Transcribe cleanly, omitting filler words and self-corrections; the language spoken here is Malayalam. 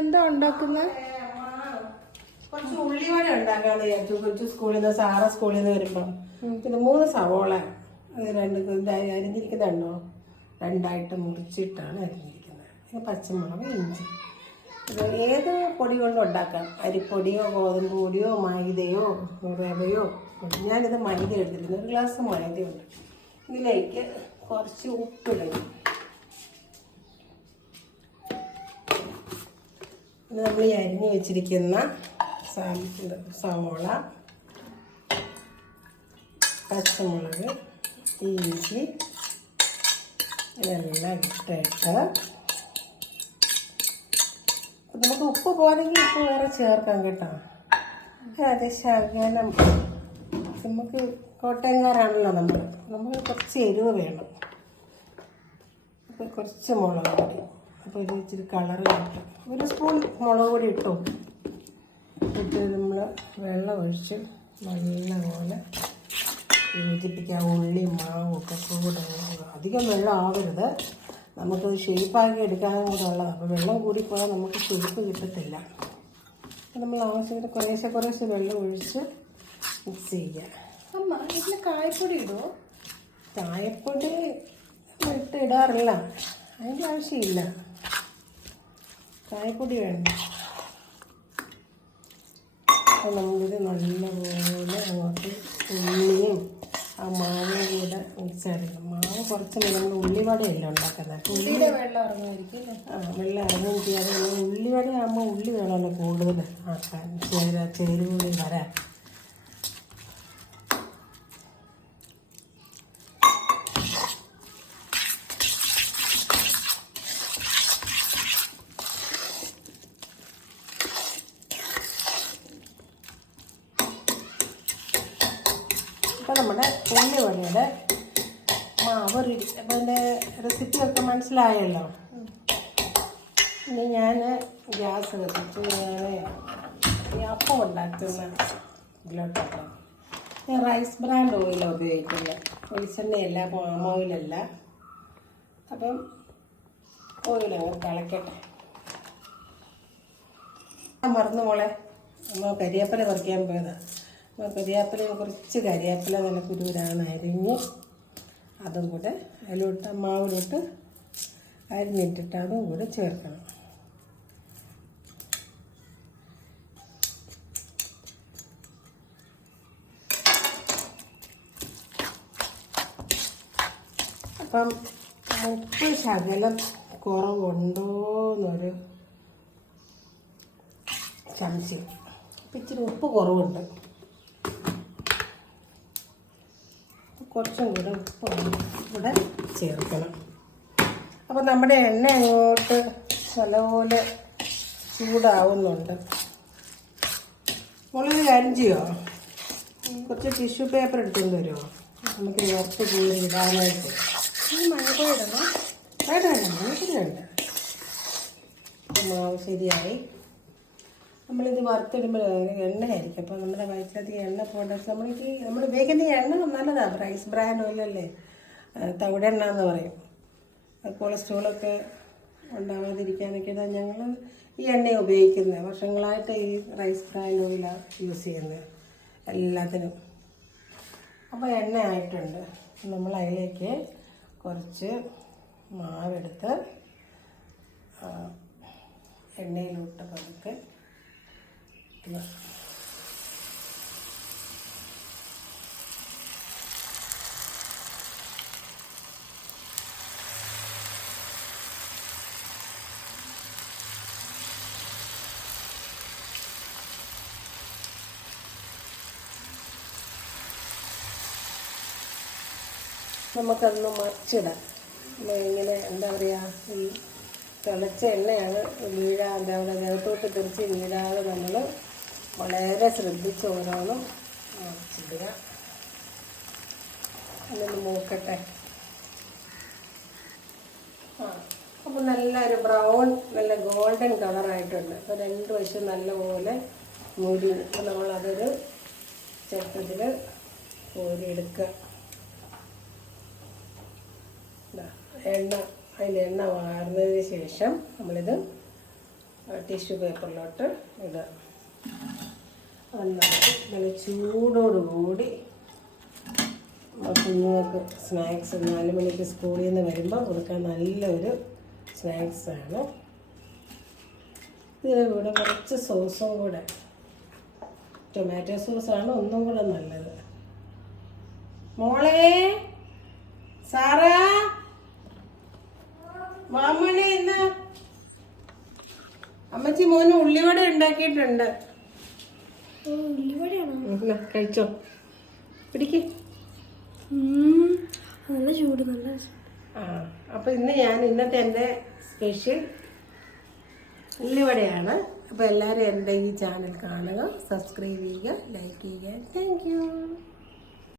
എന്താ ഉണ്ടാക്കുന്നത്? കുറച്ച് ഉള്ളിവട ഉണ്ടാക്കാന്ന് വിചാരിച്ചു. കൊച്ചു സ്കൂളിൽ നിന്ന് സാറ സ്കൂളിൽ നിന്ന് വരുമ്പോ പിന്നെ 3 സവോള അരിഞ്ഞിരിക്കുന്നുണ്ടോ, 2ആയിട്ട് മുറിച്ചിട്ടാണ് അരിഞ്ഞിരിക്കുന്നത്. പിന്നെ പച്ചമുളക്, ഇഞ്ചി. ഇത് ഏത് പൊടി കൊണ്ടും ഉണ്ടാക്കാം. അരിപ്പൊടിയോ ഗോതമ്പ് പൊടിയോ മൈദയോ റവയോ. ഞാനിത് മൈദ എടുത്തിരുന്നു, 1 ഗ്ലാസ് മൈദയുണ്ട്. ഇതിലേക്ക് കുറച്ച് ഉപ്പിടുന്നു. ഇത് നമ്മൾ ഈ അരിഞ്ഞ് വെച്ചിരിക്കുന്ന സവോള, പച്ചമുളക്, ഇഞ്ചി ഇതെല്ലാം ഇട്ടിട്ട് നമുക്ക് ഉപ്പ് പോലെങ്കിൽ ഉപ്പ് വേറെ ചേർക്കാം കേട്ടോ. അത് ശകലം നമുക്ക് കോട്ടയംകാരാണല്ലോ നമുക്ക് കുറച്ച് എരിവ് വേണം. അപ്പോൾ കുറച്ച് മുളക് പൊടി, അപ്പോൾ ഇത് ഇച്ചിരി കളറ് കിട്ടും. 1 സ്പൂൺ മുളക് പൊടി ഇട്ടു. ഇട്ട് നമ്മൾ വെള്ളം ഒഴിച്ച് നല്ലപോലെ യോജിപ്പിക്കുക. ഉള്ളി മാവൊക്കെ കൂടെ, അധികം വെള്ളം ആവരുത്. നമുക്കത് ഷേപ്പാക്കി എടുക്കാനും കൂടെ ഉള്ളതാണ്. അപ്പോൾ വെള്ളം കൂടിപ്പോയാൽ നമുക്ക് ഷേപ്പ് കിട്ടത്തില്ല. അപ്പോൾ നമ്മൾ ആവശ്യത്തിന് കുറേശ്ശെ വെള്ളം ഒഴിച്ച് മിക്സ് ചെയ്യുക. അമ്മ ഇതിൽ കായപ്പൊടി ഇടുമോ? കായപ്പൊടി ഇടാറില്ല, അതിൻ്റെ ആവശ്യമില്ല. കായപ്പൊടി വേണ്ട. അപ്പോൾ നമ്മളിത് നല്ലപോലെ അങ്ങോട്ട് ഉള്ളിയും ആ മാവും കൂടെ മിക്സ് ആയിരിക്കും. മാവ് കുറച്ച് നമ്മൾ ഉള്ളിവടയല്ല ഉണ്ടാക്കുന്നത്. അപ്പോൾ വെള്ളം ഇറങ്ങുമായിരിക്കും. വെള്ളം ഇറങ്ങുകയും ചെയ്യാതെ ഉള്ളിവട ആകുമ്പോൾ ഉള്ളി വേണമല്ലോ കൂടുതൽ ആക്കാൻ, ചേരുവ വരാൻ. അപ്പോൾ നമ്മുടെ ഉള്ളിവടയുടെ മാവ് റെഡി. അപ്പോൾ അതിൻ്റെ റെസിപ്പിയൊക്കെ മനസ്സിലായല്ലോ. ഇനി ഞാൻ ഗ്യാസ് കത്തിച്ച് ഈ അപ്പം ഉണ്ടാക്കുന്ന ഇതിലോട്ടാണ്. ഞാൻ റൈസ് ബ്രാൻഡ് ഓയിലാണ് ഉപയോഗിക്കുന്നത്, വെളിച്ചെണ്ണയല്ല, പാം ഓയിലല്ല. അപ്പം ഓയിലങ്ങ് തിളക്കട്ടെ. മറന്നു മോളെ, നമ്മൾ കരിവേപ്പില പറിക്കാൻ പോയതാണ്. അപ്പോൾ കുറച്ച് കരിവേപ്പില നല്ല കുരുവിലാണ് അരിഞ്ഞ് അതും കൂടെ അതിലോട്ട് മാവിലോട്ട് അരിഞ്ഞിട്ടിട്ട് അതും കൂടെ ചേർക്കണം. അപ്പം ഉപ്പ് ശകലം കുറവുണ്ടോയെന്നൊരു സംശയം. അപ്പം ഇച്ചിരി ഉപ്പ് കുറവുണ്ട്. കുറച്ചും കൂടെ ഉപ്പ് കൂടെ ചേർക്കണം. അപ്പോൾ നമ്മുടെ എണ്ണ അങ്ങോട്ട് നല്ലപോലെ ചൂടാവുന്നുണ്ട്. മുളക് കാര്യം ചെയ്യുമോ? കുറച്ച് ടിഷ്യൂ പേപ്പർ എടുത്തുകൊണ്ട് വരുമോ? നമുക്ക് വറുത്ത് കൂടി ഇടാനായിട്ട്. മഞ്ഞപ്പൊടി ഇടണം? വേണ്ട, മഞ്ഞപ്പൊടി വേണ്ട. മാവ് ശരിയായി. നമ്മളിത് വറുത്തിടുമ്പോൾ എണ്ണയായിരിക്കും. അപ്പോൾ നമ്മുടെ വയറ്റിലധികം എണ്ണ പോകേണ്ട. നമ്മൾ ഉപയോഗിക്കുന്ന എണ്ണ നല്ലതാണ്, റൈസ് ബ്രാൻഡ് ഓയിലല്ലേ, തവിടെണ്ണ എന്ന് പറയും. കൊളസ്ട്രോളൊക്കെ ഉണ്ടാവാതിരിക്കാനൊക്കെ ഞങ്ങൾ ഈ എണ്ണ ഉപയോഗിക്കുന്നത്. വർഷങ്ങളായിട്ട് ഈ റൈസ് ബ്രാൻഡ് ഓയിലാണ് യൂസ് ചെയ്യുന്നത് എല്ലാത്തിനും. അപ്പോൾ എണ്ണ ആയിട്ടുണ്ട്. നമ്മൾ അതിലേക്ക് കുറച്ച് മാവെടുത്ത് എണ്ണയിലോട്ട് പതുക്കെ നമുക്കതൊന്ന് മറിച്ചിടാം. ഇങ്ങനെ എന്താ പറയുക, ഈ തിളച്ച എണ്ണയാണ് വീഴാതെ, അവിടെ ദേഹത്തോട്ട് തെറിച്ച് വീഴാതെ നമ്മൾ വളരെ ശ്രദ്ധിച്ച് ഓരോന്നും മറിച്ചിടുക. അതൊന്ന് മൂക്കട്ടെ. അപ്പോൾ നല്ലൊരു ബ്രൗൺ, നല്ല ഗോൾഡൻ കളറായിട്ടുണ്ട്. അപ്പോൾ 2 വശം നല്ലപോലെ മുരി. അപ്പോൾ നമ്മളതൊരു ചട്ടത്തിൽ കോരിയെടുക്കുക. അതിൻ്റെ എണ്ണ വാർന്നതിന് ശേഷം നമ്മളിത് ടിഷ്യൂ പേപ്പറിലോട്ട് ഇടുക. എന്നിട്ട് നല്ല ചൂടോടുകൂടി കുഞ്ഞുങ്ങൾക്ക് സ്നാക്സ് 4 മണിക്ക് സ്കൂളിൽ നിന്ന് വരുമ്പോൾ കൊടുക്കാൻ നല്ലൊരു സ്നാക്സാണ്. ഇതിൻ്റെ കൂടെ കുറച്ച് സോസും കൂടെ, ടൊമാറ്റോ സോസാണ് ഒന്നും കൂടെ നല്ലത്. മോളെ സാറാ മാമണി ഇന്ന് അമ്മച്ചി മോന് ഉള്ളിവട ഉണ്ടാക്കിയിട്ടുണ്ട്. കഴിച്ചോ, പിടിക്ക്. നല്ല ചൂട്, നല്ല അപ്പോൾ ഇന്നത്തെ എൻ്റെ സ്പെഷ്യൽ ഉള്ളിവടയാണ്. അപ്പോൾ എല്ലാവരും എൻ്റെ ഈ ചാനൽ കാണുക, സബ്സ്ക്രൈബ് ചെയ്യുക, ലൈക്ക് ചെയ്യുക. Thank you.